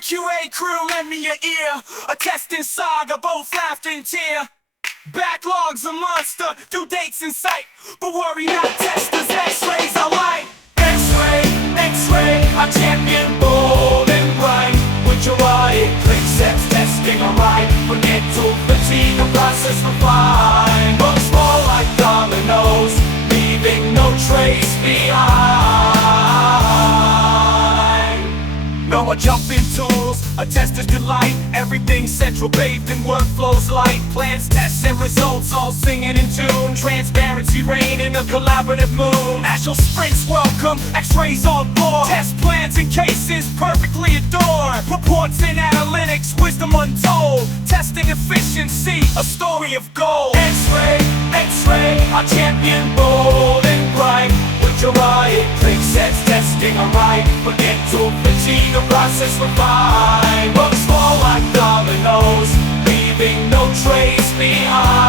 QA crew, lend me your ear. A testing saga, both laughed and tear. Backlog's a monster, due dates in sight. But worry not, testers, X-rays are light. Xray, Xray, our champion, bold and bright. With your right, click sets, testing aright. Forget to fatigue, the process refined. Books fall like dominoes, leaving no trace behind. No more jumping tools, a tester's delight. Everything central, bathed in workflows light. Plans, tests, and results all singing in tune. Transparency reign in a collaborative mood. Agile sprints welcome, X-rays on board. Test plans and cases perfectly adored. Reports and analytics, wisdom untold. Testing efficiency, a story of gold. Xray, Xray, our champion, bold and bright. With your right, click sets, testing aright. Forget to fatigue, the process refined. Books fall like dominoes, leaving no trace behind.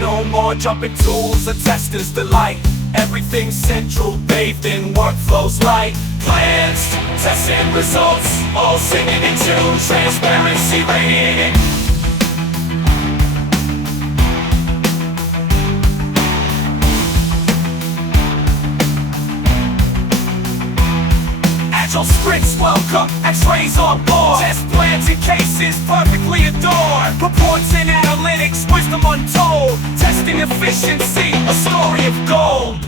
No more jumping tools, a tester's delight. Everything central, bathed in workflows light. Plans, tests and results, all singing in tune. Transparency reigning. Agile sprints welcome, X-rays on board. Test plans and cases perfectly adored. Reports and analytics, wisdom untold. Testing efficiency, a story of gold.